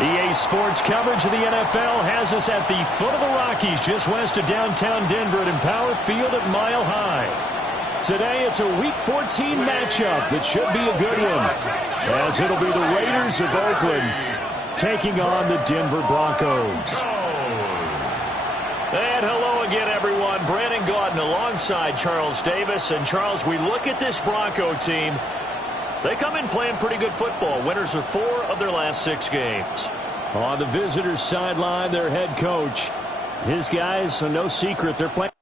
EA Sports coverage of the NFL has us at the foot of the Rockies, just west of downtown Denver at Empower Field at Mile High. Today, it's a Week 14 matchup that should be a good one, as it'll be the Raiders of Oakland taking on the Denver Broncos. And hello again, everyone. Brandon Gaudin alongside Charles Davis. And, Charles, we look at this Bronco team. They come in playing pretty good football. Winners of 4 of their last 6 games. On the visitors' sideline, their head coach. His guys, no secret, they're playing.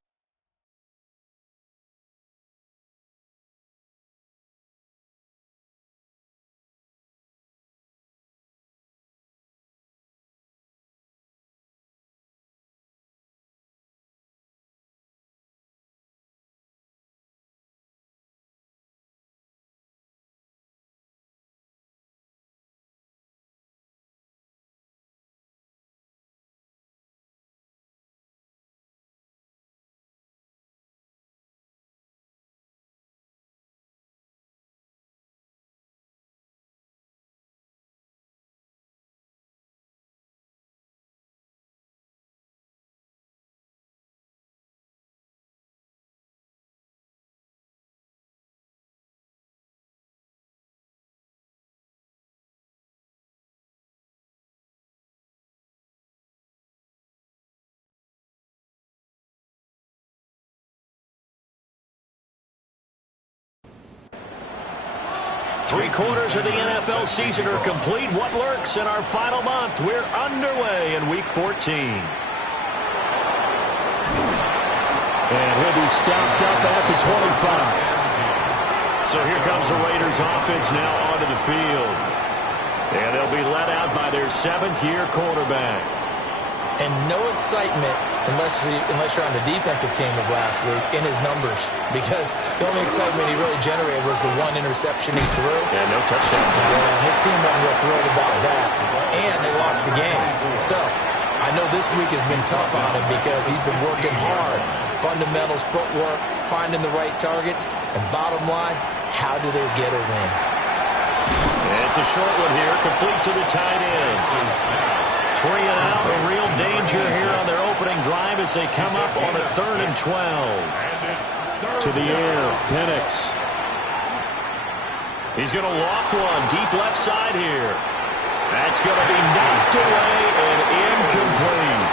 Three-quarters of the NFL season are complete. What lurks in our final month? We're underway in Week 14. And he'll be stopped up at the 25. So here comes the Raiders offense now onto the field. And they'll be led out by their 7th-year quarterback. And no excitement unless you're on the defensive team of last week in his numbers, because the only excitement he really generated was the 1 interception he threw. Yeah, no touchdown. Yeah, his team wasn't real thrilled about that, and they lost the game. So I know this week has been tough on him because he's been working hard. Fundamentals, footwork, finding the right targets, and bottom line, how do they get a win? It's a short one here, complete to the tight end. 3 and out, a real danger here on their opening drive as they come up on a 3rd and 12. To the air, Penix. He's going to loft one, deep left side here. That's going to be knocked away and incomplete.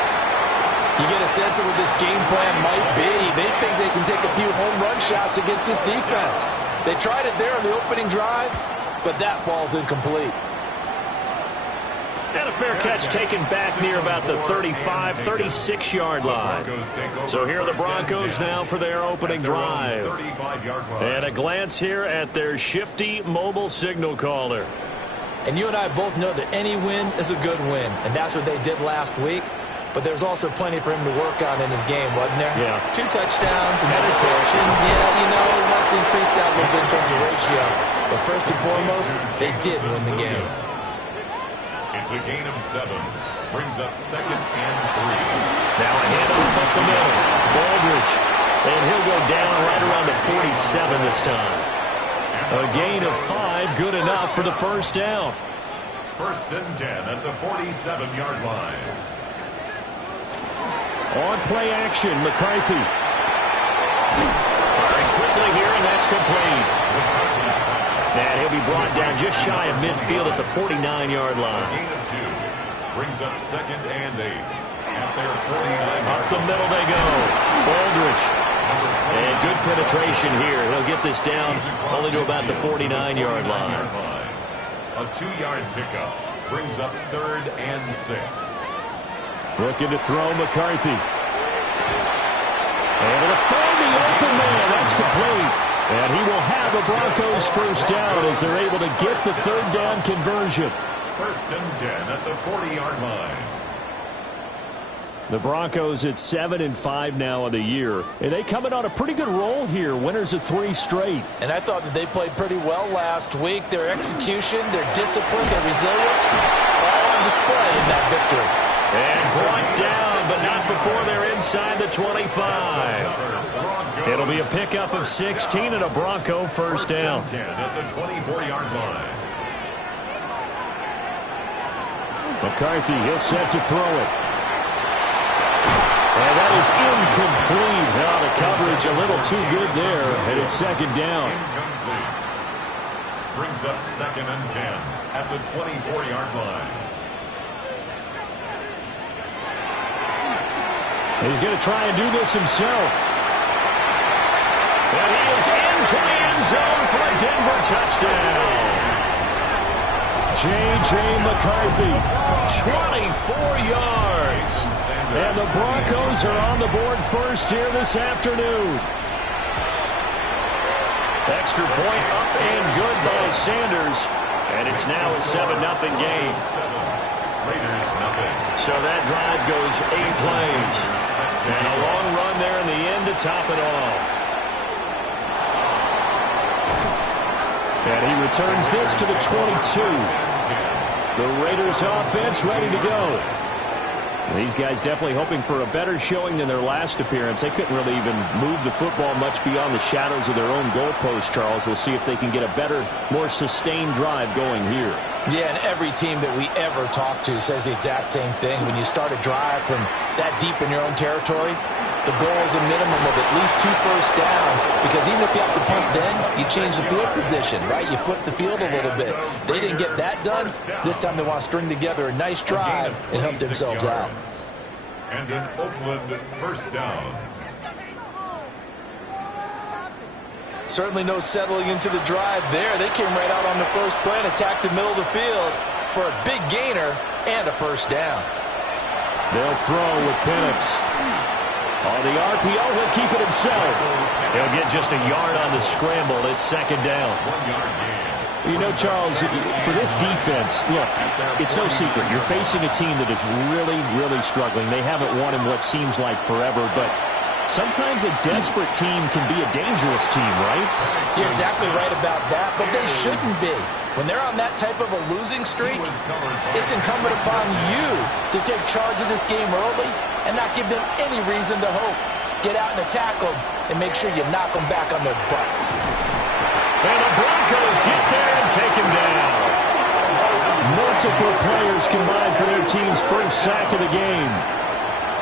You get a sense of what this game plan might be. They think they can take a few home run shots against this defense. They tried it there on the opening drive, but that ball's incomplete. And a fair catch taken back near about the 35, 36-yard line. So here are the Broncos now for their opening drive. And a glance here at their shifty mobile signal caller. And you and I both know that any win is a good win, and that's what they did last week. But there's also plenty for him to work on in his game, wasn't there? Yeah. 2 touchdowns, an interception. Yeah, he wants to increase that a little bit in terms of ratio. But first and foremost, they did win the game. It's a gain of 7. Brings up 2nd and 3. Now a handoff up the middle. Baldridge. And he'll go down right around the 47 this time. A gain of 5, good enough for the first down. 1st and 10 at the 47-yard line. On play action, McCarthy. Firing quickly here, and that's complete. And he'll be brought down just shy of midfield at the 49-yard line. Gain of 2. Brings up 2nd and 8. At their 49. Up the middle they go. Baldridge. And good penetration here. He'll get this down only to about the 49-yard line. A 2-yard pickup. Brings up 3rd and 6. Looking to throw McCarthy. Able to find the open man. That's complete. And he will have a Broncos first down as they're able to get the 3rd down conversion. 1st and 10 at the 40-yard line. The Broncos at 7-5 now on the year. And they coming on a pretty good roll here. Winners of 3 straight. And I thought that they played pretty well last week. Their execution, their discipline, their resilience, all on display in that victory. And brought down, but not before they're inside the 25. It'll be a pickup of 16 and a Bronco first down. 10 at the 24-yard line. McCarthy, he'll set to throw it. And that is incomplete. Now the coverage a little too good there, and it's second down. Incomplete. Brings up 2nd and 10 at the 24-yard line. He's going to try and do this himself. And he is into the end zone for a Denver touchdown. J.J. McCarthy, 24 yards. And the Broncos are on the board first here this afternoon. Extra point up and good by Sanders. And it's now a 7-0 game. Raiders nothing. So that drive goes 8 plays. And a long run there in the end to top it off. And he returns this to the 22. The Raiders offense ready to go. These guys definitely hoping for a better showing than their last appearance. They couldn't really even move the football much beyond the shadows of their own goalpost, Charles. We'll see if they can get a better, more sustained drive going here. Yeah, and every team that we ever talk to says the exact same thing. When you start a drive from that deep in your own territory, the goal is a minimum of at least 2 first downs, because even if you have to punt then, you change the field position, right? You flip the field a little bit. They didn't get that done. This time they want to string together a nice drive and help themselves out. And an Oakland first down. Certainly no settling into the drive there. They came right out on the first play and attacked the middle of the field for a big gainer and a first down. They'll throw with Penix. On the RPO, he'll keep it himself. He'll get just a yard on the scramble. It's second down. 1 yard gain. You know, Charles, for this defense, look, it's no secret. You're facing a team that is really, really struggling. They haven't won in what seems like forever, but sometimes a desperate team can be a dangerous team, right? You're exactly right about that, but they shouldn't be. When they're on that type of a losing streak, it's incumbent upon you to take charge of this game early and not give them any reason to hope. Get out and attack them and make sure you knock them back on their butts. And the Broncos get there and take him down. Multiple players combined for their team's first sack of the game.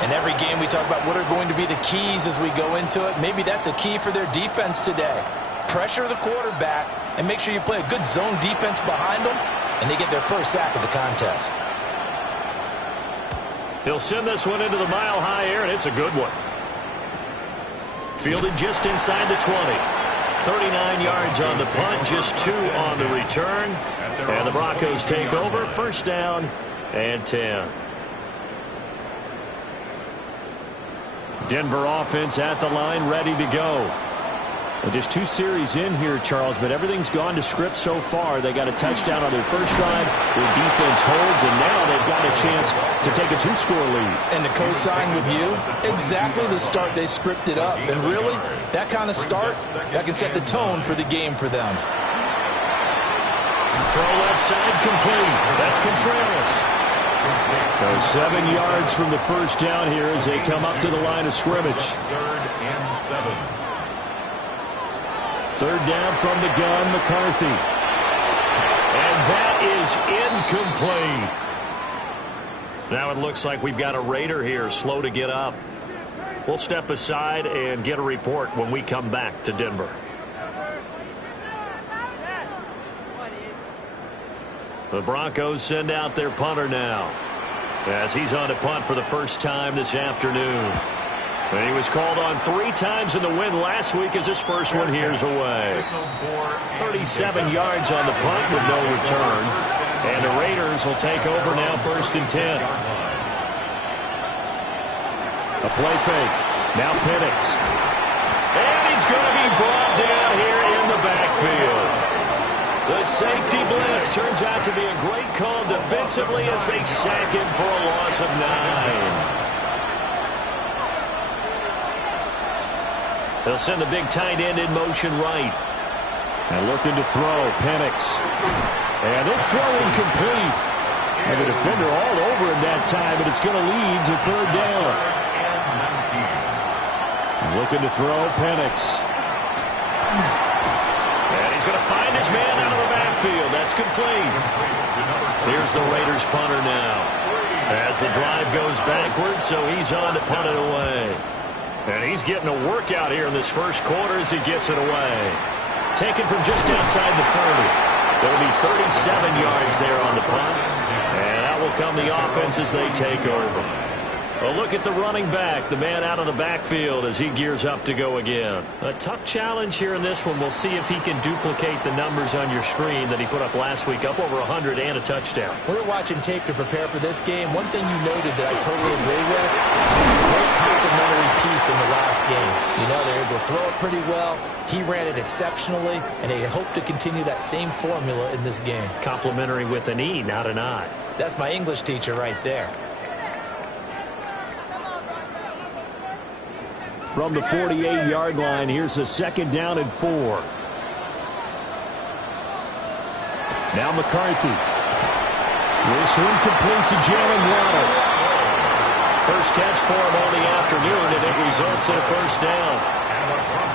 In every game we talk about what are going to be the keys as we go into it. Maybe that's a key for their defense today. Pressure the quarterback and make sure you play a good zone defense behind them, and they get their first sack of the contest. He'll send this one into the mile-high air, and it's a good one. Fielded just inside the 20. 39 yards on the punt, just 2 on the return. And the Broncos take over, first down and 10. Denver offense at the line, ready to go. Well, just 2 series in here, Charles, but everything's gone to script so far. They got a touchdown on their first drive. Their defense holds, and now they've got a chance to take a 2-score lead. And to co-sign with you, exactly the start they scripted up. And really, that kind of start, that can set the tone for the game for them. Throw left side complete. That's Contreras. So 7 yards from the first down here as they come up to the line of scrimmage. 3rd and 7. Third down from the gun, McCarthy. And that is incomplete. Now it looks like we've got a Raider here, slow to get up. We'll step aside and get a report when we come back to Denver. The Broncos send out their punter now, as he's on to punt for the first time this afternoon. And he was called on 3 times in the win last week as his first one here's away. 37 yards on the punt with no return. And the Raiders will take over now, first and 10. A play fake. Now Penix. And he's going to be brought down here in the backfield. The safety blitz turns out to be a great call defensively as they sack him for a loss of 9. They'll send the big tight end in motion right. And looking to throw, Penix. And this throw incomplete. And the defender all over him that time, but it's going to lead to third down. Looking to throw, Penix. And he's going to find his man out of the backfield. That's complete. Here's the Raiders punter now. As the drive goes backwards, so he's on to punt it away. And he's getting a workout here in this first quarter as he gets it away. Taken from just outside the 30. There'll be 37 yards there on the punt. And out will come the offense as they take over. A look at the running back, the man out of the backfield as he gears up to go again. A tough challenge here in this one. We'll see if he can duplicate the numbers on your screen that he put up last week, up over 100 and a touchdown. We're watching tape to prepare for this game. One thing you noted that I totally agree with, great complimentary piece in the last game. You know, they're able to throw it pretty well. He ran it exceptionally, and they hope to continue that same formula in this game. Complimentary with an E, not an I. That's my English teacher right there. From the 48-yard line, here's a 2nd down and 4. Now McCarthy. This one complete to Jalen Waddle. First catch for him on the afternoon, and it results in a first down.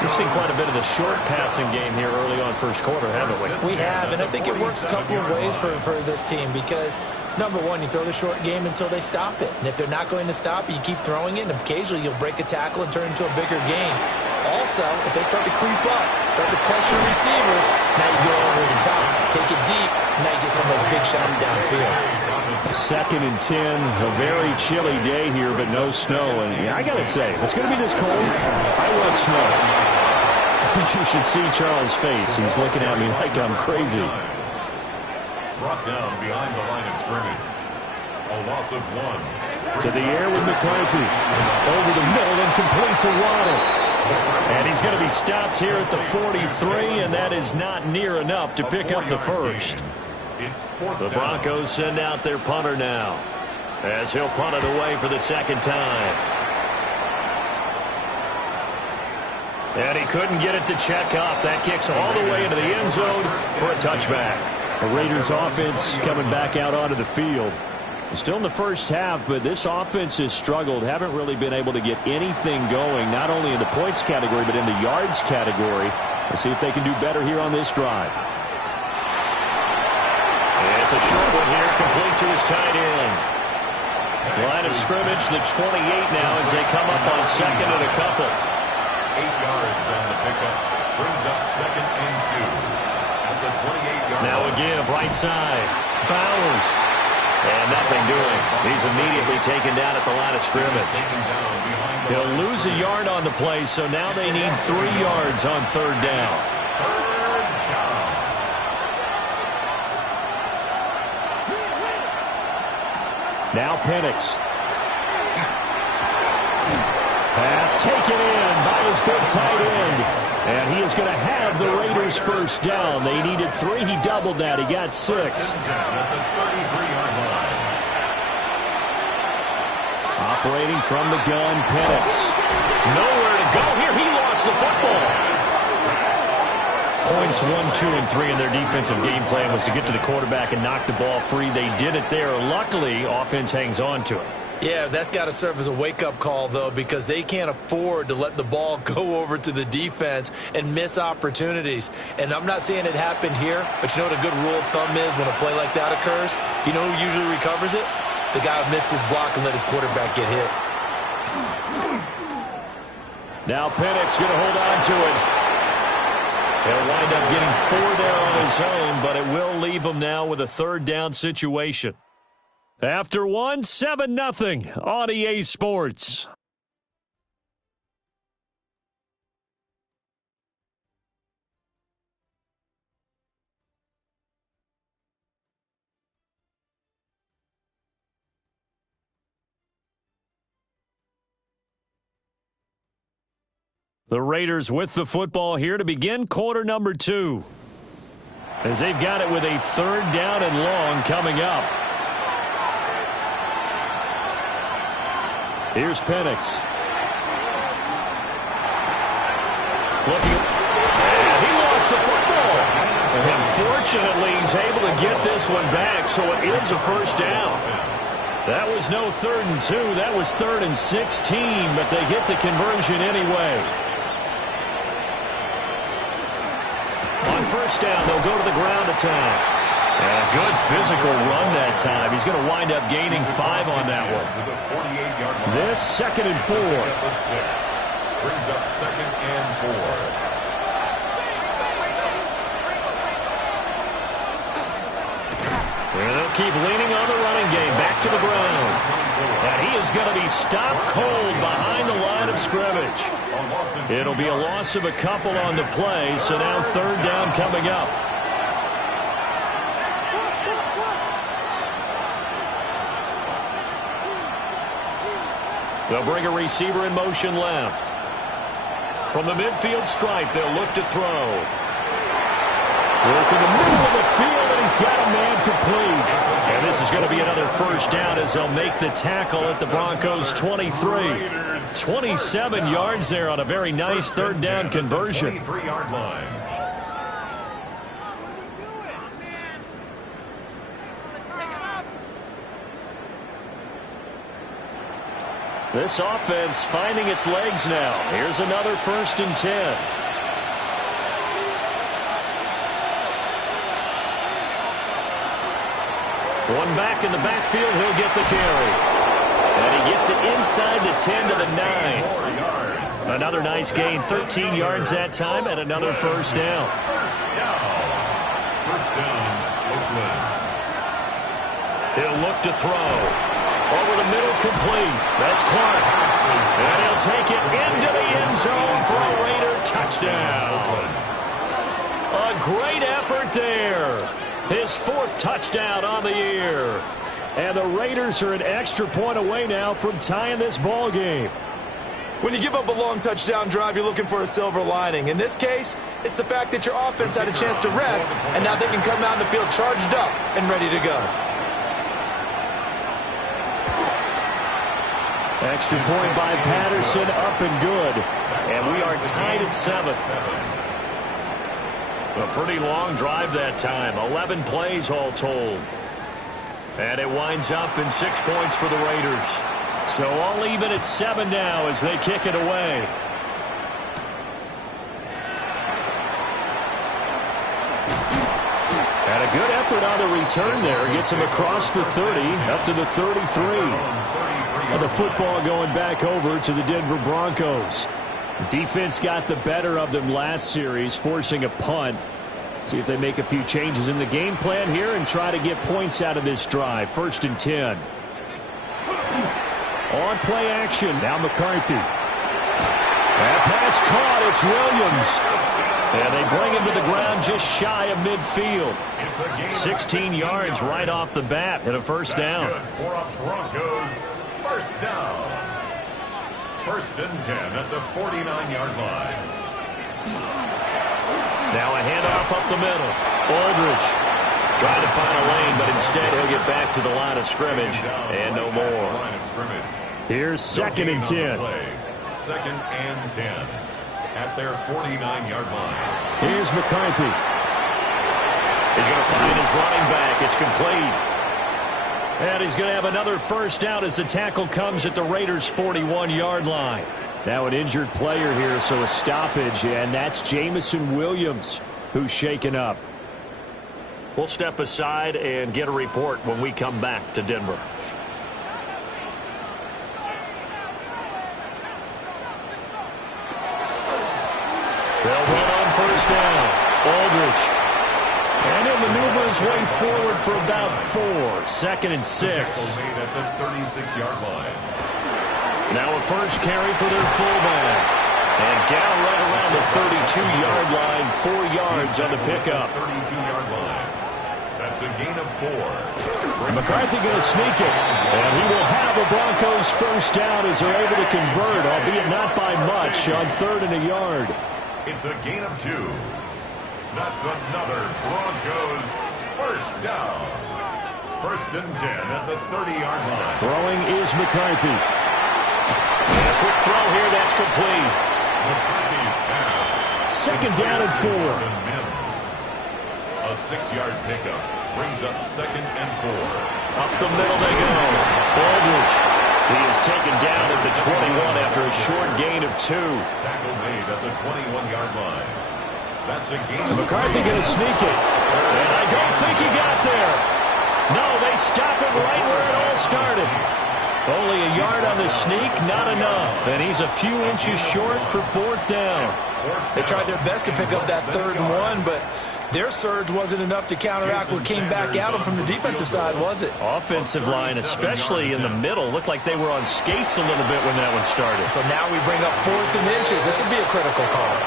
We've seen quite a bit of the short passing game here early on first quarter, haven't we? We have, and I think it works a couple of ways for this team because, number one, you throw the short game until they stop it. And if they're not going to stop it, you keep throwing it, and occasionally you'll break a tackle and turn it into a bigger game. Also, if they start to creep up, start to pressure receivers, now you go over the top, take it deep, and now you get some of those big shots downfield. 2nd and 10, a very chilly day here, but no snow. And yeah, I got to say, if it's going to be this cold, I want snow. You should see Charles' face. He's looking at me like I'm crazy. Brought down behind the line of scrimmage. A loss of 1. To the air with McCarthy. Over the middle and complete to Waddle. And he's going to be stopped here at the 43, and that is not near enough to pick up the first. The Broncos send out their punter now, as he'll punt it away for the 2nd time. And he couldn't get it to check up. That kicks all the way into the end zone for a touchback. The Raiders offense coming back out onto the field. Still in the first half, but this offense has struggled. Haven't really been able to get anything going, not only in the points category, but in the yards category. Let's see if they can do better here on this drive. It's a short one here, complete to his tight end. Line of scrimmage, the 28 now as they come up on 2nd and a couple. 8 yards on the pickup. Brings up 2nd and 2. At the 28-yard line. Now a give, right side. Bowers. And nothing doing. He's immediately taken down at the line of scrimmage. He'll lose a yard on the play, so now they need 3 yards on 3rd down. Now Penix. Pass taken in by his big tight end. And he is going to have the Raiders first down. They needed 3. He doubled that. He got 6. Operating from the gun, Penix. Nowhere to go here. He lost the football. Points 1, 2, and 3 in their defensive game plan was to get to the quarterback and knock the ball free. They did it there. Luckily, offense hangs on to it. Yeah, that's got to serve as a wake-up call, though, because they can't afford to let the ball go over to the defense and miss opportunities. And I'm not saying it happened here, but you know what a good rule of thumb is when a play like that occurs? You know who usually recovers it? The guy who missed his block and let his quarterback get hit. Now Penix going to hold on to it. He'll wind up getting 4 there on his own, but it will leave him now with a 3rd down situation. After 1, 7-0 on EA Sports. The Raiders with the football here to begin quarter number 2. As they've got it with a 3rd down and long coming up. Here's Penix. Looking, and he lost the football. And fortunately, he's able to get this one back, so it is a first down. That was no 3rd and 2. That was 3rd and 16, but they get the conversion anyway. On first down. They'll go to the ground attack. And a good physical run that time. He's going to wind up gaining 5 on that one. This 2nd and 4. Brings up 2nd and 4. And they'll keep leaning on the running game. Back to the ground. And he is going to be stopped cold behind the line of scrimmage. It'll be a loss of a couple on the play, so now 3rd down coming up. They'll bring a receiver in motion left. From the midfield stripe, they'll look to throw. Work in the middle of the field, and he's got a man complete. And this is going to be another first down as they'll make the tackle at the Broncos' 23. 27 yards there on a very nice 3rd down conversion. 23-yard line. This offense finding its legs now. Here's another 1st and 10. One back in the backfield, he'll get the carry. And he gets it inside the 10 to the 9. Another nice gain, 13 yards that time, and another first down. First down, Oakland. He'll look to throw. Over the middle, complete. That's Clark. And he'll take it into the end zone for a Raider touchdown. A great effort there. His 4th touchdown on the year. And the Raiders are an extra point away now from tying this ball game. When you give up a long touchdown drive, you're looking for a silver lining. In this case, it's the fact that your offense had a chance to rest, and now they can come out in the field charged up and ready to go. Extra point by Patterson, up and good. And we are tied at 7. A pretty long drive that time. 11 plays all told. And it winds up in 6 points for the Raiders. So all even at 7 now as they kick it away. And a good effort on the return there. Gets him across the 30, up to the 33. And the football going back over to the Denver Broncos. Defense got the better of them last series, forcing a punt. See if they make a few changes in the game plan here and try to get points out of this drive. 1st and 10. On play action. Now McCarthy. That pass caught. It's Williams. And they bring him to the ground just shy of midfield. 16 yards right off the bat and a first down. For a Broncos first down. 1st and 10 at the 49-yard line. Now a handoff up the middle. Aldridge trying to find a lane, but instead he'll get back to the line of scrimmage and no more. Here's 2nd and 10. 2nd and 10 at their 49-yard line. Here's McCarthy. He's going to find his running back. It's complete. And he's going to have another first down as the tackle comes at the Raiders' 41-yard line. Now an injured player here, so a stoppage, and that's Jameson Williams who's shaken up. We'll step aside and get a report when we come back to Denver. They'll run on first down. Aldridge. And he'll maneuver his way forward for about 4. 2nd and 6. Made at the 36-yard line. Now a first carry for their fullback. And down right around the 32-yard line. 4 yards on the pickup. 32-yard line. That's a gain of 4. McCarthy going to sneak it. And he will have a Broncos first down as they're able to convert, albeit not by much, on 3rd and a yard. It's a gain of 2. That's another Broncos first down. 1st and 10 at the 30-yard line. Throwing is McCarthy. And a quick throw here, that's complete. McCarthy's pass. 2nd down and 4. A 6-yard pickup brings up 2nd and 4. Up the middle they go. Aldridge. He is taken down at the 21 after a short gain of 2. Tackle made at the 21-yard line. That's a gain. And McCarthy going to sneak it. And I don't think he got there. No, they stop it right where it all started. Only a yard on the sneak, not enough. And he's a few inches short for 4th down. They tried their best to pick up that 3rd and 1, but their surge wasn't enough to counteract what came back at them from the defensive side, was it? Offensive line, especially in the middle, looked like they were on skates a little bit when that one started. So now we bring up 4th and inches. This would be a critical call.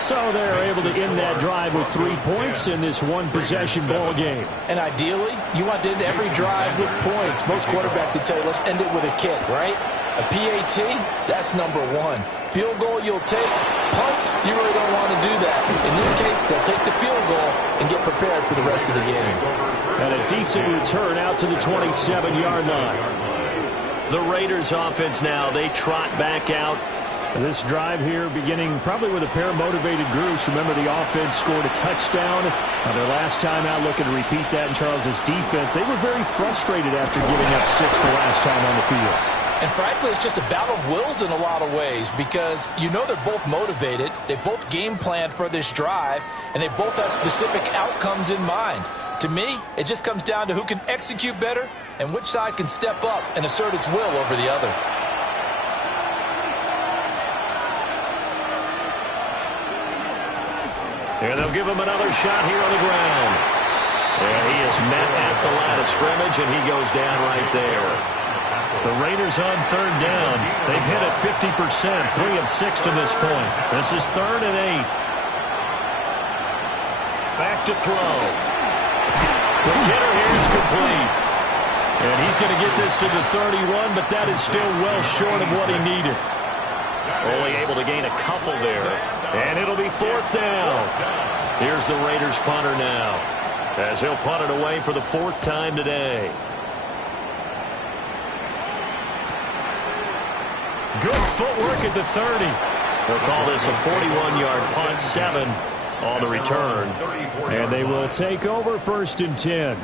So they're able to end that drive with 3 points in this one-possession ball game. And ideally, you want to end every drive with points. Most quarterbacks would tell you, let's end it with a kick, right? A PAT, that's number 1. Field goal you'll take. Punts, you really don't want to do that. In this case, they'll take the field goal and get prepared for the rest of the game. And a decent return out to the 27-yard line. The Raiders offense now, they trot back out. This drive here beginning probably with a pair of motivated groups. Remember, the offense scored a touchdown on their last time out, looking to repeat that in Charles's defense. They were very frustrated after giving up 6 the last time on the field. And frankly, it's just a battle of wills in a lot of ways because you know they're both motivated. They both game planned for this drive, and they both have specific outcomes in mind. To me, it just comes down to who can execute better and which side can step up and assert its will over the other. And they'll give him another shot here on the ground. And he is met at the line of scrimmage, and he goes down right there. The Raiders on 3rd down. They've hit it 50%, 3 of 6 to this point. This is 3rd and 8. Back to throw. The hitter here is complete. And he's going to get this to the 31, but that is still well short of what he needed. Only able to gain a couple there. And it'll be 4th down. Here's the Raiders punter now, as he'll punt it away for the 4th time today. Good footwork at the 30. They'll call this a 41-yard punt, 7 on the return. And they will take over 1st and 10.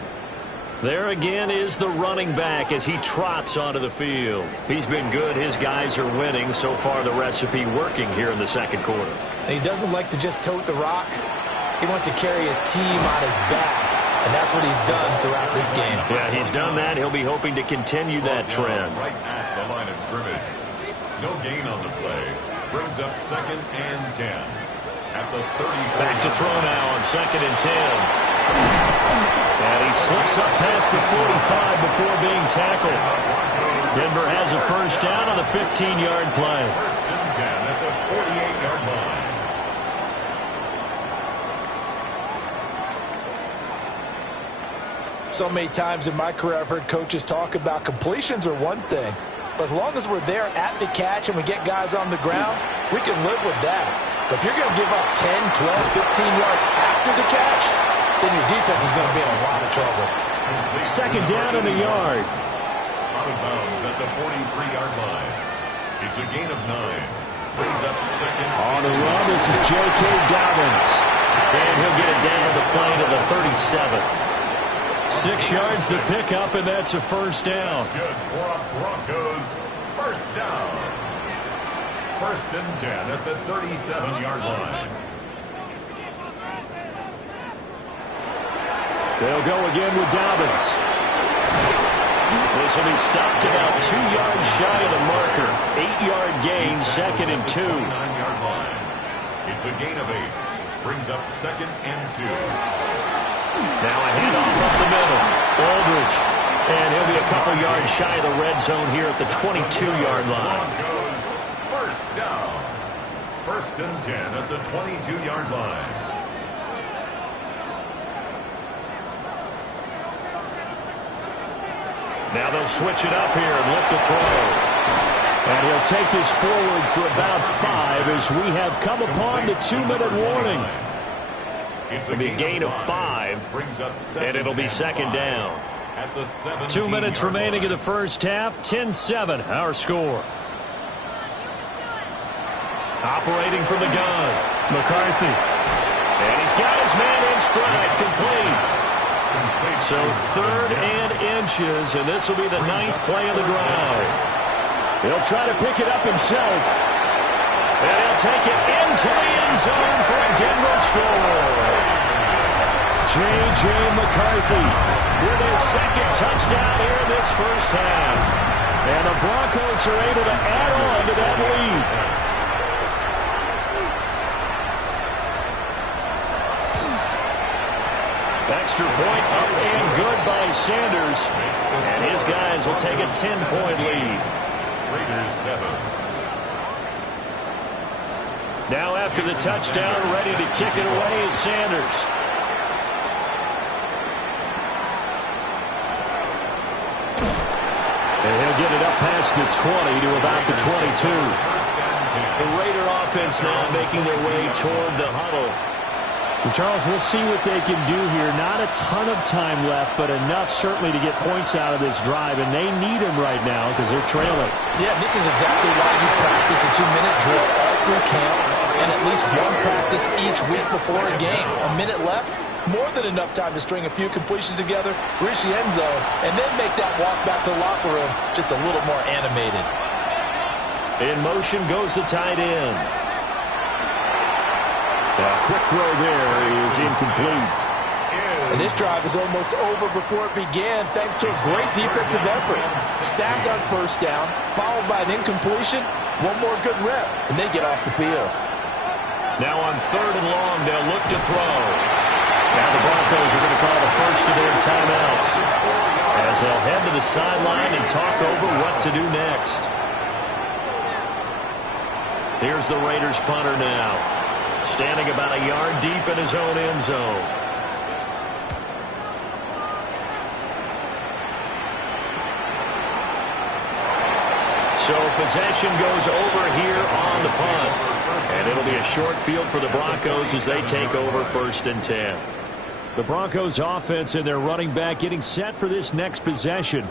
There again is the running back as he trots onto the field. He's been good. His guys are winning. So far, the recipe working here in the 2nd quarter. And he doesn't like to just tote the rock. He wants to carry his team on his back. And that's what he's done throughout this game. Yeah, he's done that. He'll be hoping to continue that trend. Right at the line of scrimmage. No gain on the play. Brings up 2nd and 10. At the 30. Back to throw now on 2nd and 10. And he slips up past the 45 before being tackled. Denver has a 1st down on the 15-yard play. 1st and 10 at the 48-yard line. So many times in my career I've heard coaches talk about completions are one thing. But as long as we're there at the catch and we get guys on the ground, we can live with that. But if you're going to give up 10, 12, 15 yards after the catch, then your defense is going to be in a lot of trouble. 2nd down in the yard. Out of bounds at the 43-yard line. It's a gain of 9. Brings up 2nd. On the run, this is J.K. Dobbins. And he'll get it down to the play to the 37. 6 yards the pickup, and that's a 1st down. Good for a Broncos 1st down. 1st and 10 at the 37-yard line. They'll go again with Dobbins. This will be stopped about 2 yards shy of the marker. 8-yard gain, 2nd and 2. 9-yard line. It's a gain of 8. Brings up 2nd and 2. Now a handoff up the middle. Aldridge. And he'll be a couple yards shy of the red zone here at the 22-yard line. Broncos 1st down. 1st and 10 at the 22-yard line. Now they'll switch it up here and look to throw. And he'll take this forward for about 5 as we have come upon the 2-minute warning. It'll be a gain of 5, and it'll be 2nd down. 2 minutes remaining in the 1st half, 10-7, our score. Operating from the gun, McCarthy. And he's got his man in stride, complete. So 3rd and inches, and this will be the 9th play of the drive. He'll try to pick it up himself. And he'll take it into the end zone for a Denver score. J.J. McCarthy with his second touchdown here in this first half. And the Broncos are able to add on to that lead. Extra point up and good by Sanders. And his guys will take a 10-point lead. Raiders 7. Now after the touchdown, ready to kick it away is Sanders. And he'll get it up past the 20 to about the 22. The Raider offense now making their way toward the huddle. And Charles, we'll see what they can do here. Not a ton of time left, but enough certainly to get points out of this drive, and they need them right now because they're trailing. Yeah, this is exactly why you practice a 2-minute drill all through camp and at least one practice each week before a game. A minute left, more than enough time to string a few completions together, reach the end zone, and then make that walk back to the locker room just a little more animated. In motion goes the tight end. A quick throw there is incomplete. And this drive is almost over before it began thanks to a great defensive effort. Sack on first down, followed by an incompletion, one more good rep, and they get off the field. Now on 3rd and long, they'll look to throw. Now the Broncos are going to call the first of their timeouts as they'll head to the sideline and talk over what to do next. Here's the Raiders punter now, standing about a yard deep in his own end zone. So possession goes over here on the punt. And it'll be a short field for the Broncos as they take over 1st and 10. The Broncos offense and their running back getting set for this next possession.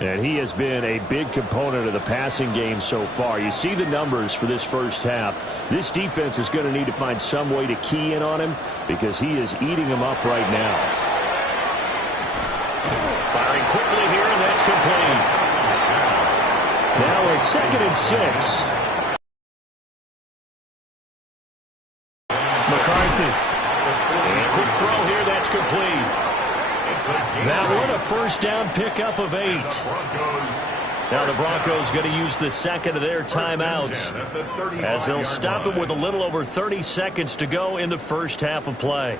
And he has been a big component of the passing game so far. You see the numbers for this first half. This defense is going to need to find some way to key in on him because he is eating them up right now. Firing quickly here, and that's complete. Now a 2nd and 6. McCarthy. And quick throw here, that's complete. That one a first down pickup of 8. Now the Broncos going to use the second of their timeouts as they'll stop it with a little over 30 seconds to go in the first half of play.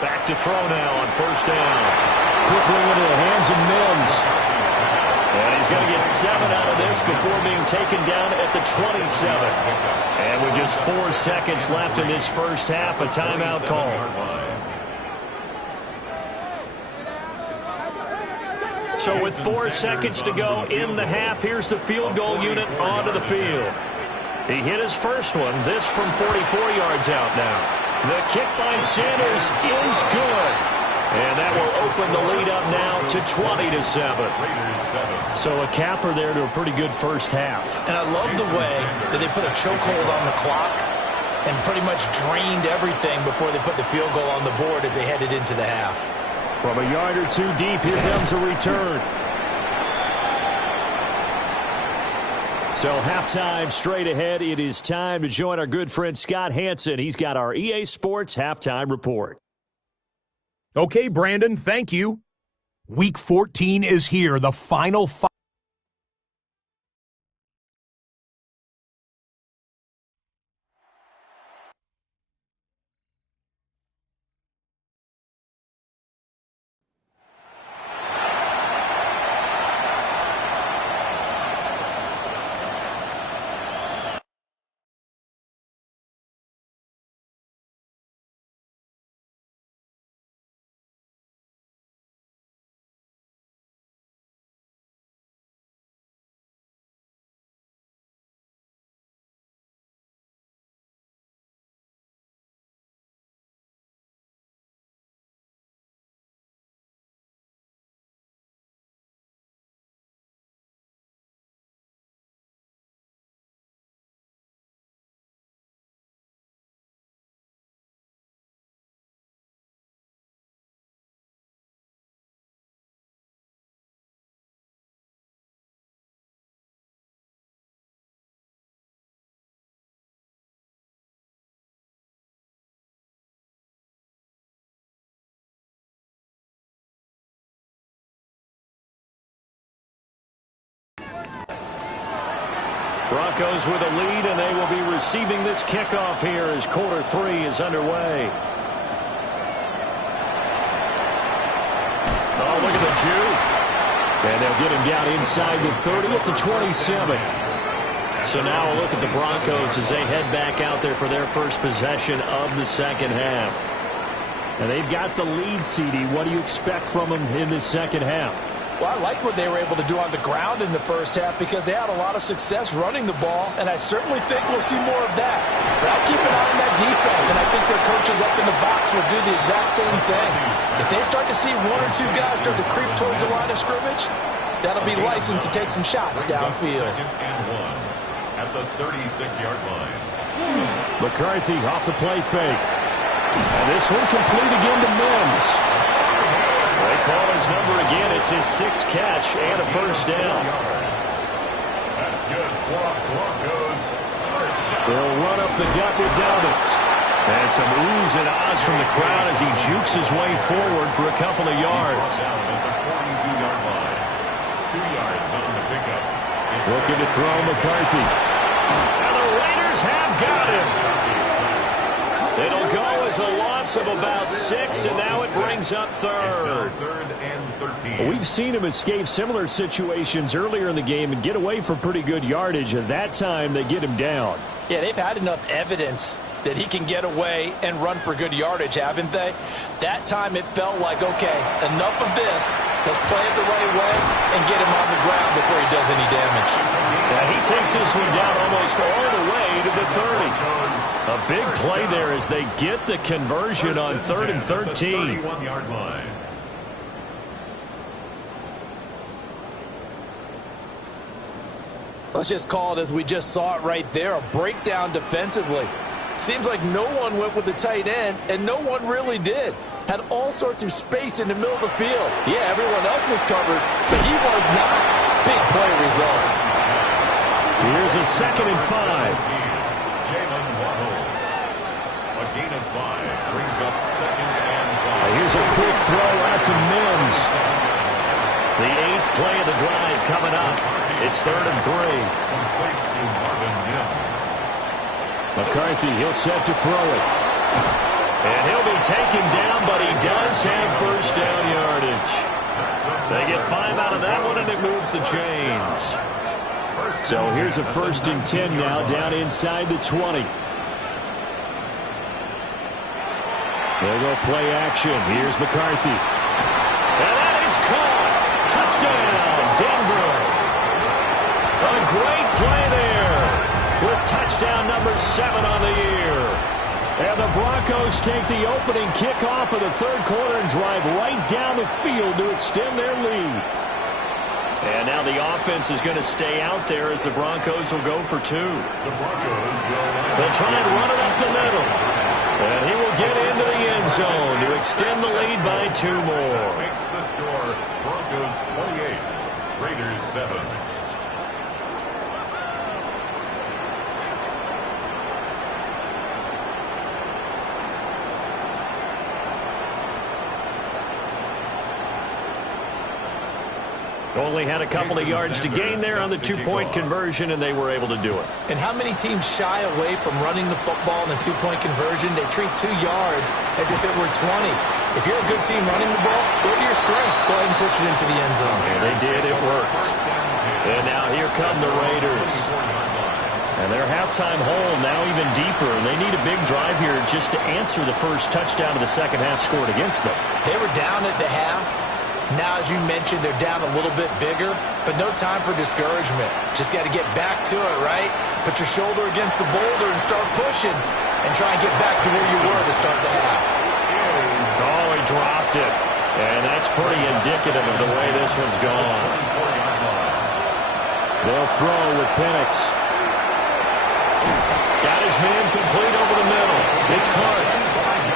Back to throw now on first down. Quickly into the hands of Mims. And he's going to get 7 out of this before being taken down at the 27. And with just 4 seconds left in this first half, a timeout call. So with 4 seconds to go in the half, here's the field goal unit onto the field. He hit his first one, this from 44 yards out now. The kick by Sanders is good. And that will open the lead up now to 20-7. So a capper there to a pretty good first half. And I love the way that they put a chokehold on the clock and pretty much drained everything before they put the field goal on the board as they headed into the half. From a yard or two deep, here comes a return. So halftime straight ahead. It is time to join our good friend Scott Hanson. He's got our EA Sports halftime report. Okay, Brandon, thank you. Week 14 is here, the final Broncos with a lead, and they will be receiving this kickoff here as quarter 3 is underway. Oh, look at the juke. And they'll get him down inside the 30 at the 27. So now we'll look at the Broncos as they head back out there for their first possession of the second half. And they've got the lead, CD. What do you expect from them in the second half? Well, I like what they were able to do on the ground in the first half because they had a lot of success running the ball, and I certainly think we'll see more of that. But I'll keep an eye on that defense, and I think their coaches up in the box will do the exact same thing. If they start to see 1 or 2 guys start to creep towards the line of scrimmage, that'll be licensed to take some shots downfield. Second and 1 at the 36-yard line. McCarthy off the play fake. And this one complete again to Mims. They call his number again. It's his 6th catch and a first down. That's good. Broncos. First down. They'll run up the gut with Dobbins. And some oohs and ahs from the crowd as he jukes his way forward for a couple of yards. Down at the 42-yard line. 2 yards on the pickup. Looking to throw McCarthy. And the Raiders have got him. It'll go as a loss of about 6, and now it brings up third. Third and 13. We've seen him escape similar situations earlier in the game and get away from pretty good yardage. At that time, they get him down. Yeah, they've had enough evidence that he can get away and run for good yardage, haven't they? That time it felt like, okay, enough of this. Let's play it the right way and get him on the ground before he does any damage. Yeah, he takes this one down almost all the way to the 30. A big play there as they get the conversion on 3rd and 13. 31-yard line. Let's just call it as we just saw it right there, a breakdown defensively. Seems like no one went with the tight end, and no one really did. Had all sorts of space in the middle of the field. Yeah, everyone else was covered, but he was not. Big play results. Here's a 2nd and 5. Jalen Waddle. A gain of 5 brings up 2nd and 5. Here's a quick throw out to Mims. The 8th play of the drive coming up. It's 3rd and 3. Complete to Marvin Mims. McCarthy, he'll set to throw it. And he'll be taken down, but he does have first down yardage. They get 5 out of that one, and it moves the chains. So here's a 1st and 10 now, down inside the 20. They'll go play action. Here's McCarthy. And that is caught. Touchdown, Denver. A great play there with touchdown number 7 on the year. And the Broncos take the opening kickoff of the 3rd quarter and drive right down the field to extend their lead. And now the offense is going to stay out there as the Broncos will go for 2. The Broncos will They'll try and run it up the middle. And he will get into the end zone to extend the lead by 2 more. makes the score Broncos 28, Raiders 7. Only had a couple of yards to gain there on the 2-point conversion, and they were able to do it. And how many teams shy away from running the football in a 2-point conversion? They treat 2 yards as if it were 20. If you're a good team running the ball, go to your strength. Go ahead and push it into the end zone. And they did. It worked. And now here come the Raiders. And their halftime hole now even deeper. And they need a big drive here just to answer the first touchdown of the second half scored against them. They were down at the half. Now, as you mentioned, they're down a little bit bigger, but no time for discouragement. Just got to get back to it, right? Put your shoulder against the boulder and start pushing and try and get back to where you were to start the half. Oh, he dropped it. And that's pretty indicative of the way this one's gone. They'll throw with Penix. Got his man complete over the middle. It's Clark.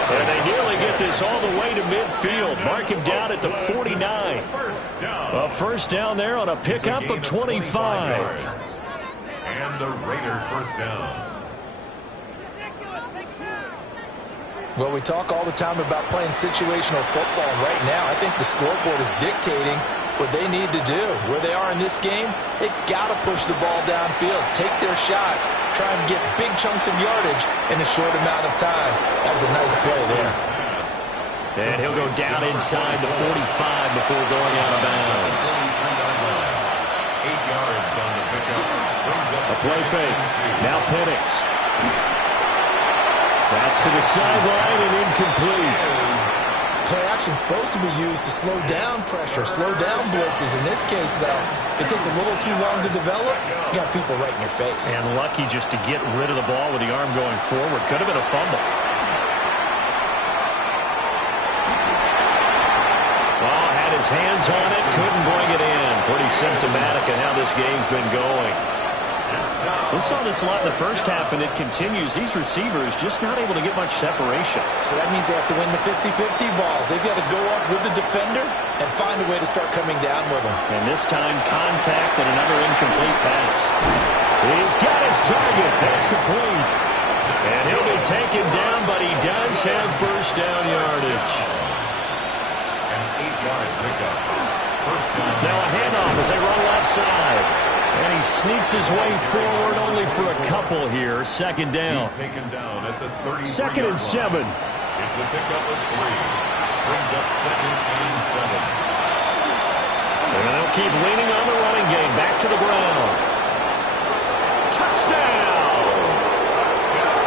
And they nearly get this all the way to midfield. Mark him down at the 49. A first down there on a pickup of 25. And the Raider first down. Well, we talk all the time about playing situational football. Right now, I think the scoreboard is dictating what they need to do. Where they are in this game, they've got to push the ball downfield, take their shots, try and get big chunks of yardage in a short amount of time. That was a nice play there. And he'll go down inside the 45 before going out of bounds. 8 yards on the pickup. A play fake. Now Penix. That's to the sideline and incomplete. Play action is supposed to be used to slow down pressure, slow down blitzes. In this case, though, if it takes a little too long to develop, you got people right in your face. And lucky just to get rid of the ball with the arm going forward. Could have been a fumble. Oh, had his hands on it, couldn't bring it in. Pretty symptomatic of how this game's been going. We saw this a lot in the first half, and it continues. These receivers just not able to get much separation. So that means they have to win the 50-50 balls. They've got to go up with the defender and find a way to start coming down with them. And this time, contact and another incomplete pass. He's got his target. That's complete. And he'll be taken down, but he does have first down yardage. An 8-yard pickup. First down. Now a handoff as they run left side. And he sneaks his way forward only for a couple here. Second down. He's taken down at the 33-yard Second and 7. It's a pickup of 3. Brings up 2nd and 7. And they'll keep leaning on the running game. Back to the ground. Touchdown!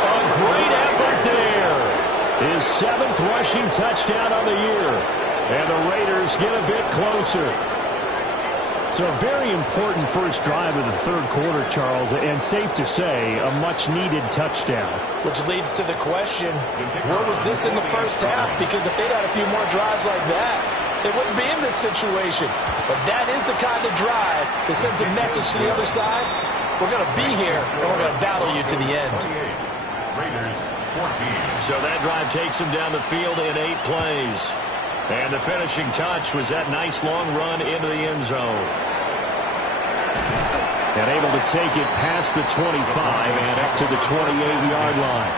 A great effort there. His 7th rushing touchdown of the year. And the Raiders get a bit closer. So a very important first drive of the third quarter, Charles, and safe to say, a much-needed touchdown. Which leads to the question, where was this in the first half? Because if they'd had a few more drives like that, they wouldn't be in this situation. But that is the kind of drive that sends a message to the other side. We're going to be here, and we're going to battle you to the end. Raiders 14. So that drive takes him down the field in 8 plays. And the finishing touch was that nice long run into the end zone. And able to take it past the 25 and up to the 28-yard line.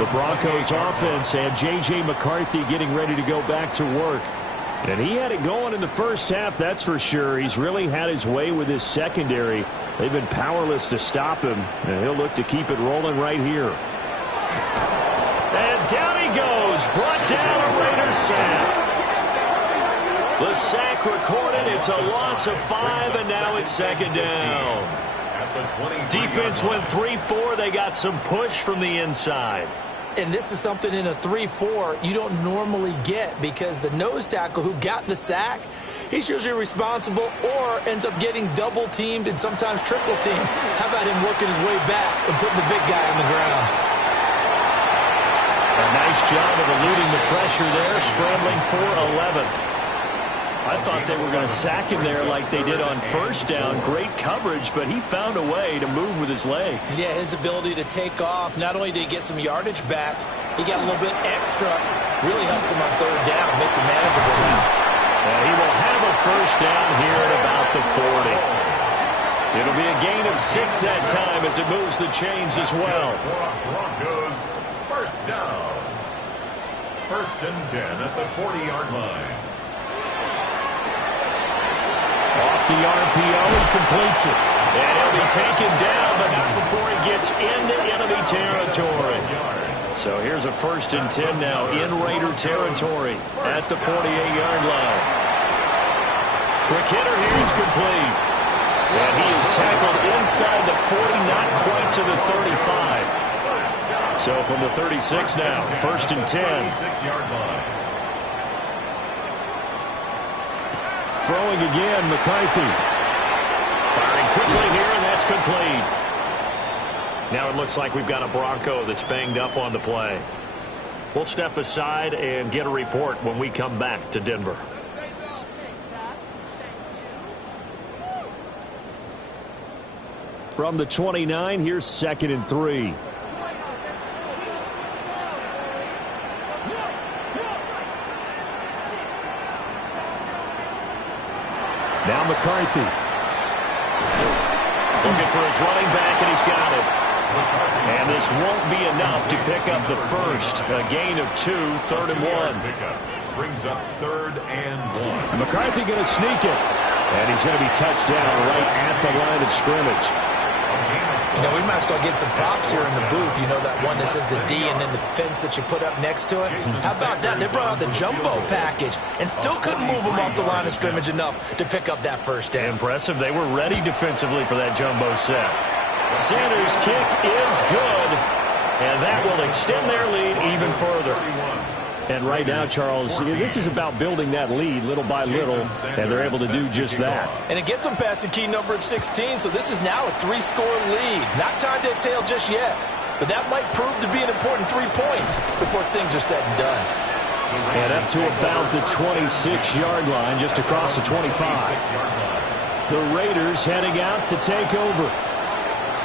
The Broncos offense and J.J. McCarthy getting ready to go back to work. And he had it going in the first half, that's for sure. He's really had his way with his secondary. They've been powerless to stop him. And he'll look to keep it rolling right here. And down he goes. Brought down a Raiders sack. The sack recorded. It's a loss of 5, and now it's second down. Defense went 3-4. They got some push from the inside. And this is something in a 3-4 you don't normally get because the nose tackle who got the sack, he's usually responsible or ends up getting double-teamed and sometimes triple-teamed. How about him working his way back and putting the big guy on the ground? A nice job of eluding the pressure there, scrambling for 11. I thought they were going to sack him there like they did on first down. Great coverage, but he found a way to move with his legs. Yeah, his ability to take off, not only did he get some yardage back, he got a little bit extra. Really helps him on third down, makes it manageable now. And he will have a first down here at about the 40. It'll be a gain of 6 that time as it moves the chains as well. Broncos first down. First and 10 at the 40-yard line. Off the RPO and completes it. And he'll be taken down, but not before he gets into enemy territory. So here's a first and 10 now in Raider territory at the 48-yard line. Quick hitter here is complete. And he is tackled inside the 40, not quite to the 35. So from the 36 now, first and 10. 36-yard line. Throwing again, McCarthy. Firing quickly here, and that's complete. Now it looks like we've got a Bronco that's banged up on the play. We'll step aside and get a report when we come back to Denver. From the 29, here's second and 3. Now McCarthy. Looking for his running back, and he's got it. And this won't be enough to pick up the first. A gain of 2, third and 1. brings up 3rd and 1. McCarthy going to sneak it. And he's going to be touched down right at the line of scrimmage. You know, we might start getting some props here in the booth. You know that one that says the D and then the fence that you put up next to it? How about that? They brought out the jumbo package and still couldn't move them off the line of scrimmage enough to pick up that first down. Impressive. They were ready defensively for that jumbo set. Sanders' kick is good, and that will extend their lead even further. And right now, Charles, this is about building that lead little by little, and they're able to do just that. And it gets them past the key number of 16, so this is now a 3-score lead. Not time to exhale just yet, but that might prove to be an important 3 points before things are said and done. And up to about the 26-yard line, just across the 25. The Raiders heading out to take over.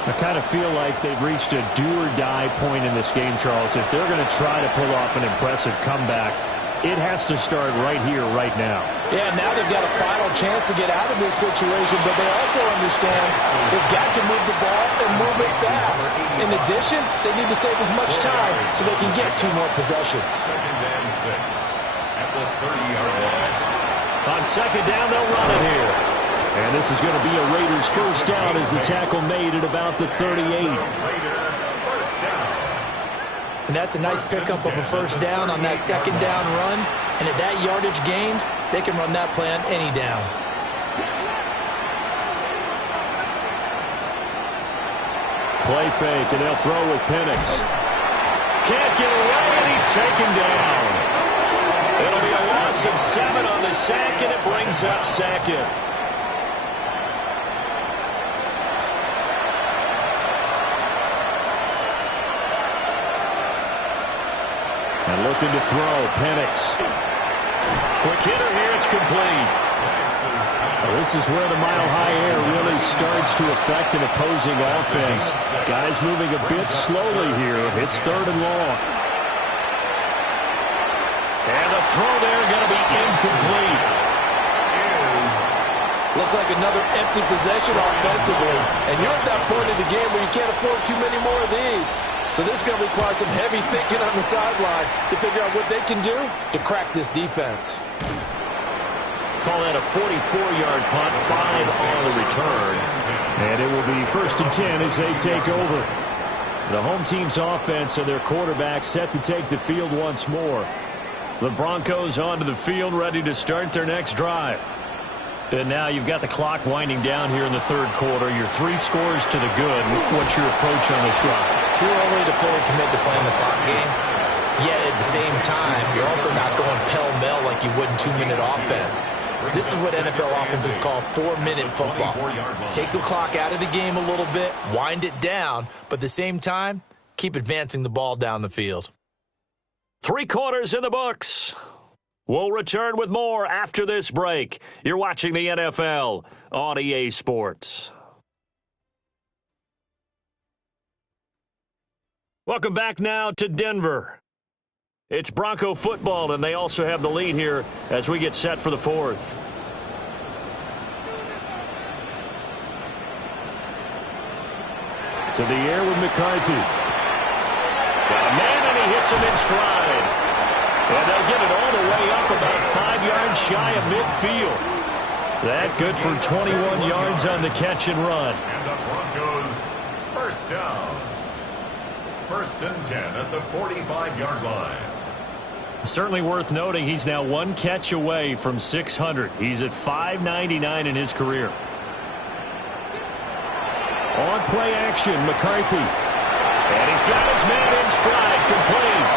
I kind of feel like they've reached a do-or-die point in this game, Charles. If they're going to try to pull off an impressive comeback, it has to start right here, right now. Yeah, now they've got a final chance to get out of this situation, but they also understand they've got to move the ball and move it fast. In addition, they need to save as much time so they can get 2 more possessions. 2nd and 6 at the 30-yard line. On 2nd down, they'll run it here. And this is going to be a Raiders first down as the tackle made at about the 38. And that's a nice pickup of a first down on that 2nd down run. And at that yardage gained, they can run that play on any down. Play fake, and they'll throw with Penix. Can't get away, and he's taken down. It'll be a loss of 7 on the sack, and it brings up 2nd. And looking to throw, Penix. Quick hitter here, it's complete. Well, this is where the mile-high air really starts to affect an opposing offense. Guys moving a bit slowly here. It's 3rd and long. And the throw there going to be incomplete. Looks like another empty possession offensively. And you're at that point in the game where you can't afford too many more of these. So this is going to require some heavy thinking on the sideline to figure out what they can do to crack this defense. Call that a 44-yard punt, 5 on the return. And it will be 1st and 10 as they take over. The home team's offense and their quarterback set to take the field once more. The Broncos onto the field, ready to start their next drive. And now you've got the clock winding down here in the 3rd quarter. You're 3 scores to the good. What's your approach on this drive? Too early to fully commit to playing the clock game. Yet at the same time, you're also not going pell-mell like you would in 2-minute offense. This is what NFL offenses call 4-minute football. Take the clock out of the game a little bit, wind it down, but at the same time, keep advancing the ball down the field. 3 quarters in the books. We'll return with more after this break. You're watching the NFL on EA Sports. Welcome back now to Denver. It's Bronco football, and they also have the lead here as we get set for the 4th. To the air with McCarthy. Got a man, and he hits him in stride. And they'll get it all the way up about 5 yards shy of midfield. That good for 21 yards on the catch and run. And the Broncos first down. 1st and 10 at the 45-yard line. Certainly worth noting he's now 1 catch away from 600. He's at 599 in his career. On play action, McCarthy. And he's got his man in stride, complete.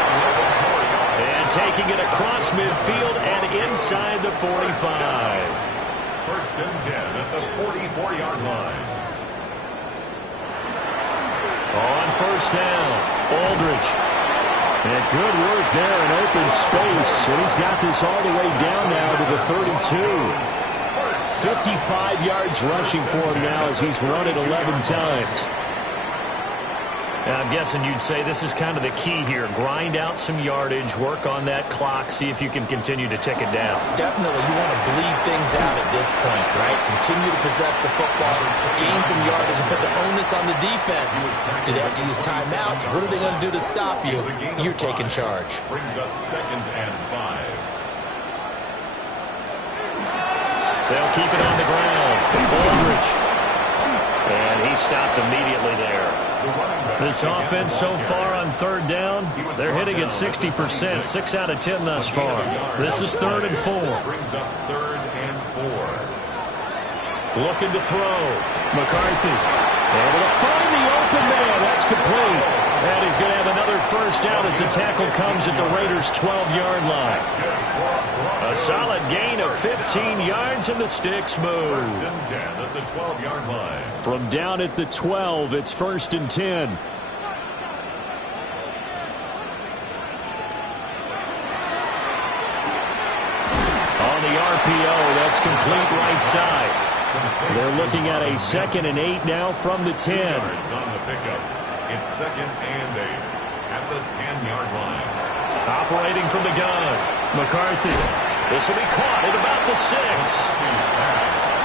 And taking it across midfield and inside the 45. 1st and 10 at the 44-yard line. On 1st down, Aldridge. And good work there in open space. And he's got this all the way down now to the 32. 55 yards rushing for him now as he's run it 11 times. And I'm guessing you'd say this is kind of the key here. Grind out some yardage, work on that clock, see if you can continue to tick it down. Definitely, you want to bleed things out at this point, right? Continue to possess the football, gain some yardage, and put the onus on the defense. Do they have to use timeouts? What are they going to do to stop you? You're taking charge. Brings up 2nd and 5. They'll keep it on the ground. Aldridge. And he stopped immediately there. This offense so far on third down, they're hitting at 60%, 6 out of 10 thus far. This is 3rd and 4. Brings up 3rd and 4. Looking to throw. McCarthy able to find the open man. That's complete. And he's going to have another first down as the tackle comes at the Raiders' 12-yard line. A solid gain of 15 yards, and the sticks move. 1st and 10 at the 12-yard line. From down at the 12, it's 1st and 10. On the RPO, that's complete right side. They're looking at a 2nd and 8 now from the 10. Yards on the pickup. It's 2nd and 8 at the 10-yard line. Operating from the gun, McCarthy. This will be caught at about the 6.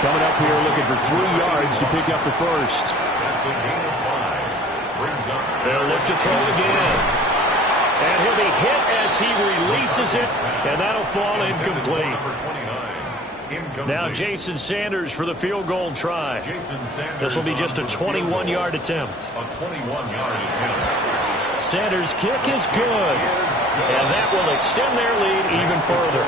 Coming up here looking for 3 yards to pick up the first. That's a gain of 5. Brings up. They'll look to throw again. And he'll be hit as he releases it, and that'll fall incomplete. Number 29. Incomplete. Now Jason Sanders for the field goal try. Jason Sanders. This will be just a 21-yard attempt. A 21-yard attempt. Sanders' kick is good. And that will extend their lead even further.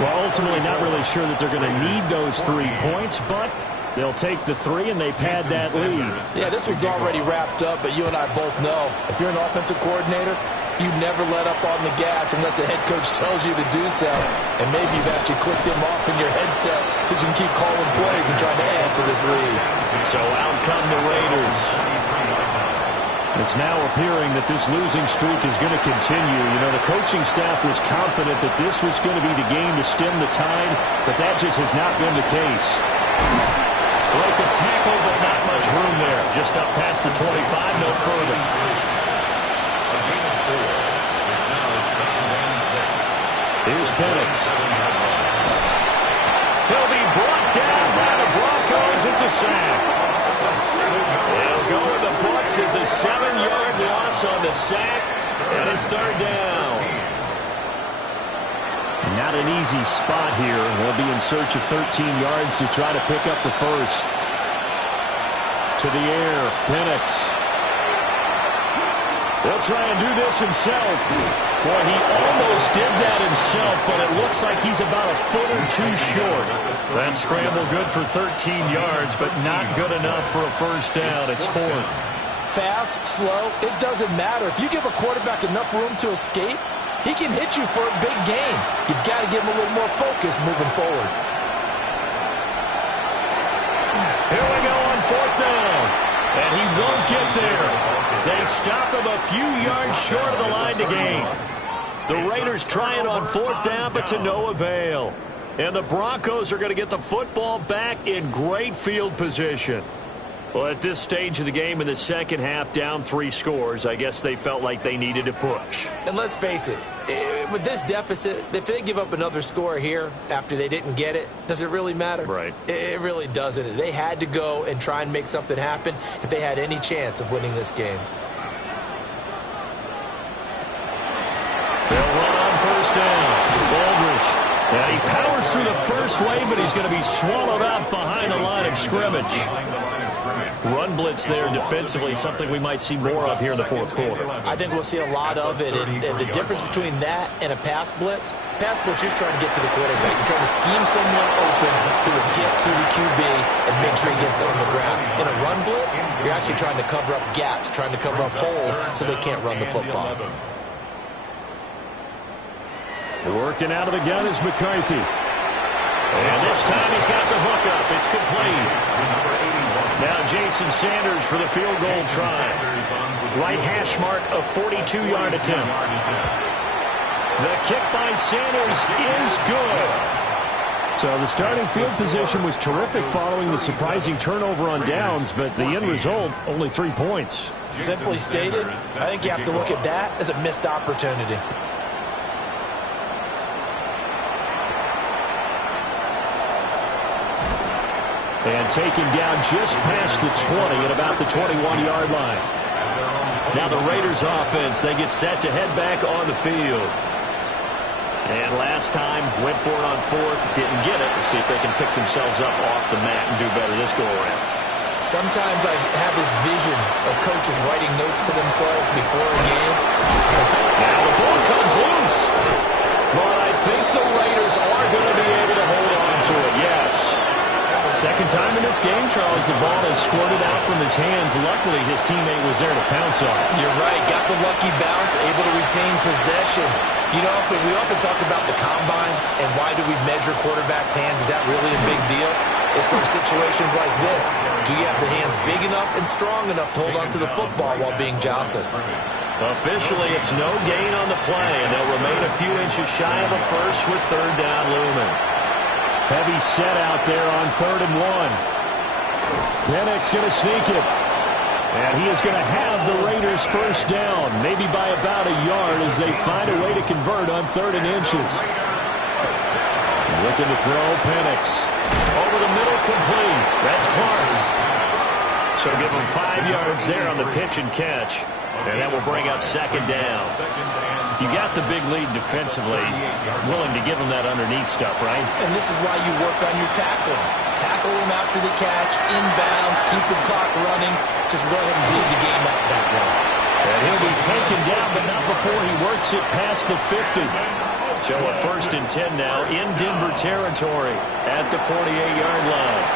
Well, ultimately not really sure that they're going to need those 3 points, but they'll take the 3 and they pad that lead. Yeah, this one's already wrapped up, but you and I both know if you're an offensive coordinator, you never let up on the gas unless the head coach tells you to do so. And maybe you've actually clicked him off in your headset so you can keep calling plays and trying to add to this lead. So out come the Raiders. It's now appearing that this losing streak is going to continue. You know, the coaching staff was confident that this was going to be the game to stem the tide, but that just has not been the case. Like a tackle, but not much room there. Just up past the 25, no further. A gain of 4. It's now 2nd and 6. Here's Penix. He'll be brought down by the Broncos. It's a sack. They'll go with the Bucs as a 7-yard loss on the sack, and it's 3rd down. Not an easy spot here. They'll be in search of 13 yards to try to pick up the first. To the air, Penix. He'll try and do this himself. Boy, he almost did that himself, but it looks like he's about a foot or 2 short. That scramble good for 13 yards, but not good enough for a first down. It's 4th. Fast, slow, it doesn't matter. If you give a quarterback enough room to escape, he can hit you for a big gain. You've got to give him a little more focus moving forward. Here we go on 4th down. And he won't get there. They stop him a few yards short of the line to gain. The Raiders trying on 4th down, but to no avail. And the Broncos are going to get the football back in great field position. Well, at this stage of the game in the second half, down 3 scores, I guess they felt like they needed to push. And let's face it, with this deficit, if they give up another score here after they didn't get it, does it really matter? Right. It really doesn't. They had to go and try and make something happen if they had any chance of winning this game. They'll run on 1st down. Aldridge. And he powers through the first wave, but he's going to be swallowed up behind the line of scrimmage. Run blitz there defensively, something we might see more of here in the 4th quarter. I think we'll see a lot of it, and the difference between that and a pass blitz, you're trying to get to the quarterback. You're trying to scheme someone open who will get to the QB and make sure he gets on the ground. In a run blitz, you're actually trying to cover up gaps, trying to cover up holes so they can't run the football. Working out of the gun is McCarthy. And this time he's got the hook up. It's complete. Now Jason Sanders for the field goal try. Right hash mark, a 42-yard attempt. The kick by Sanders is good. So the starting field position was terrific following the surprising turnover on downs, but the end result, only 3 points. Simply stated, I think you have to look at that as a missed opportunity. And taken down just past the 20 at about the 21-yard line. Now the Raiders offense, they get set to head back on the field. And last time, went for it on fourth, didn't get it. We'll see if they can pick themselves up off the mat and do better this go-around. Sometimes I have this vision of coaches writing notes to themselves before a game. Now the ball comes loose. But I think the Raiders are going to be able to hold on to it, yes. Second time in this game, Charles, the ball has squirted out from his hands. Luckily, his teammate was there to pounce on it. You're right. Got the lucky bounce, able to retain possession. You know, we often talk about the combine and why do we measure quarterbacks' hands. Is that really a big deal? It's for situations like this. Do you have the hands big enough and strong enough to hold on to the football while being jostled? Officially, it's no gain on the play, and they'll remain a few inches shy of a first with third down looming. Heavy set out there on 3rd and 1. Penix going to sneak it. And he is going to have the Raiders first down, maybe by about a yard as they find a way to convert on 3rd and inches. Looking to throw, Penix. Over the middle, complete. That's Clark. So give him 5 yards there on the pitch and catch. And that will bring up 2nd down. You got the big lead defensively. Willing to give him that underneath stuff, right? And this is why you work on your tackling. Tackle him after the catch, inbounds, keep the clock running. Just go ahead and bleed the game out that way. And he'll be taken down, but not before he works it past the 50. So a 1st and 10 now in Denver territory at the 48-yard line.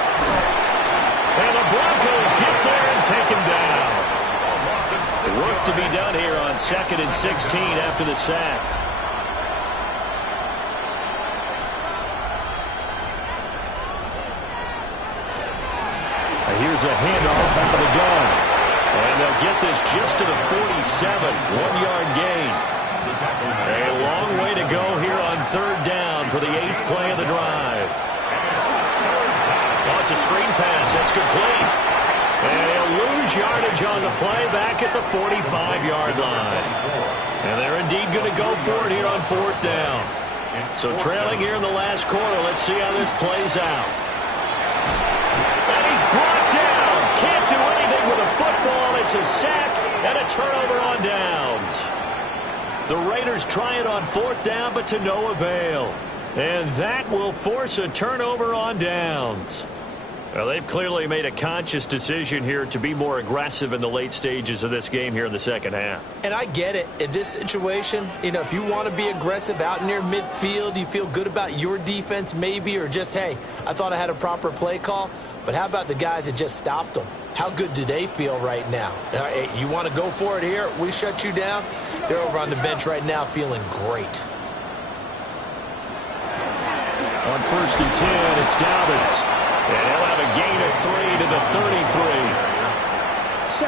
And the Broncos get there and take him down. Work to be done here on 2nd and 16 after the sack. Here's a handoff out of the gun. And they'll get this just to the 47. 1-yard gain. A long way to go here on 3rd down for the 8th play of the drive. Oh, it's a screen pass. That's complete. And he'll lose yardage on the play back at the 45-yard line. And they're indeed going to go for it here on 4th down. So trailing here in the last quarter. Let's see how this plays out. And he's brought down. Can't do anything with a football. It's a sack and a turnover on downs. The Raiders try it on 4th down, but to no avail. And that will force a turnover on downs. Well, they've clearly made a conscious decision here to be more aggressive in the late stages of this game here in the second half. And I get it. In this situation, you know, if you want to be aggressive out near midfield, you feel good about your defense maybe, or just, hey, I thought I had a proper play call. But how about the guys that just stopped them? How good do they feel right now? You want to go for it here? We shut you down? They're over on the bench right now feeling great. On 1st and 10, it's Dobbins. And he'll have a gain of 3 to the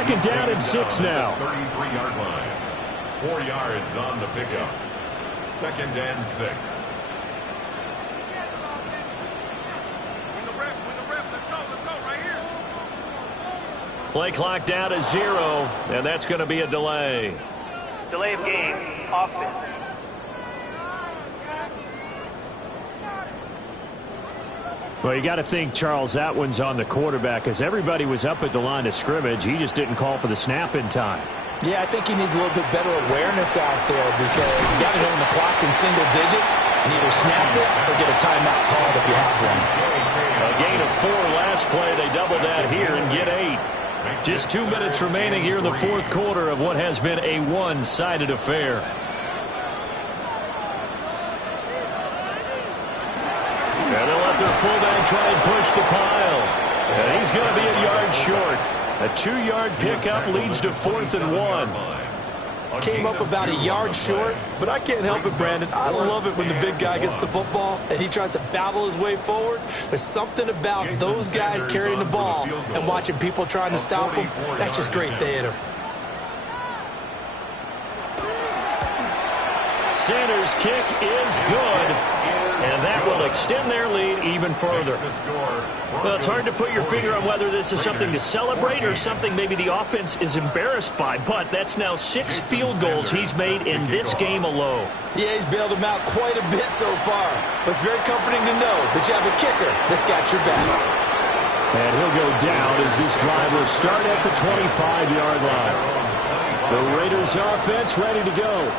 33. 2nd down and 6 now. 33-yard line. 4 yards on the pickup. 2nd and 6. Play clock down to 0, and that's going to be a delay. Delay of game, offense. Well, you got to think, Charles, that one's on the quarterback, as everybody was up at the line of scrimmage. He just didn't call for the snap in time. Yeah, I think he needs a little bit better awareness out there, because you got to know when the clock's in single digits and either snap it or get a timeout called if you have one. A gain of 4 last play. They double that here and get 8. Just 2 minutes remaining here in the 4th quarter of what has been a one-sided affair. And they'll let their fullback try and push the pile. And he's going to be a yard short. A 2-yard pickup leads to 4th and 1. Came up about a yard short, but I can't help it, Brandon. I love it when the big guy gets the football and he tries to battle his way forward. There's something about those guys carrying the ball and watching people trying to stop them. That's just great theater. Sanders' kick is good. And that will extend their lead even further. Well, it's hard to put your finger on whether this is something to celebrate or something maybe the offense is embarrassed by, but that's now 6 field goals he's made in this game alone. Yeah, he's bailed them out quite a bit so far, but it's very comforting to know that you have a kicker that's got your back. And he'll go down as this drive will start at the 25-yard line. The Raiders offense ready to go.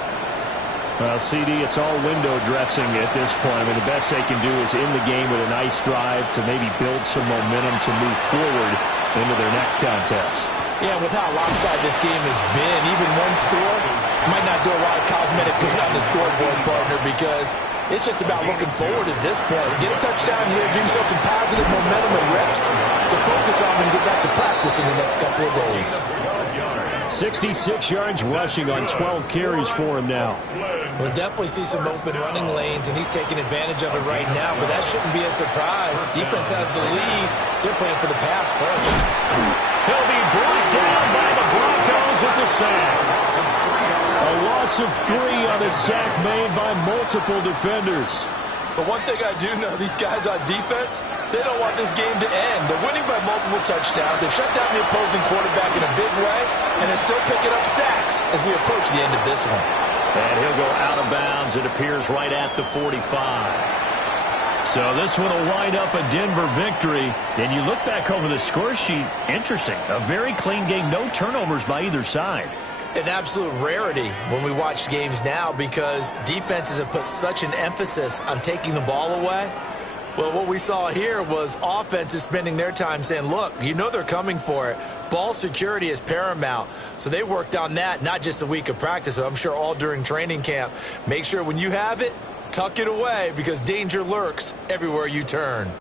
Well, CD, it's all window dressing at this point. I mean, the best they can do is in the game with a nice drive to maybe build some momentum to move forward into their next contest. Yeah, with how lopsided this game has been, even one score might not do a lot of cosmetic good on the scoreboard, partner, because it's just about looking forward at this point. Get a touchdown here, give yourself some positive momentum and reps to focus on and get back to practice in the next couple of days. 66 yards rushing on 12 carries for him now. We'll definitely see some open running lanes, and he's taking advantage of it right now, but that shouldn't be a surprise. Defense has the lead. They're playing for the pass first. He'll be brought down by the Broncos. It's a sack. A loss of 3 on a sack made by multiple defenders. But one thing I do know, these guys on defense, they don't want this game to end. They're winning by multiple touchdowns. They've shut down the opposing quarterback in a big way, and they're still picking up sacks as we approach the end of this one. And he'll go out of bounds. It appears right at the 45. So this one will wind up a Denver victory. And you look back over the score sheet, interesting. A very clean game, no turnovers by either side. An absolute rarity when we watch games now because defenses have put such an emphasis on taking the ball away. Well, what we saw here was offenses spending their time saying, look, you know they're coming for it. Ball security is paramount. So they worked on that, not just a week of practice, but I'm sure all during training camp. Make sure when you have it, tuck it away because danger lurks everywhere you turn.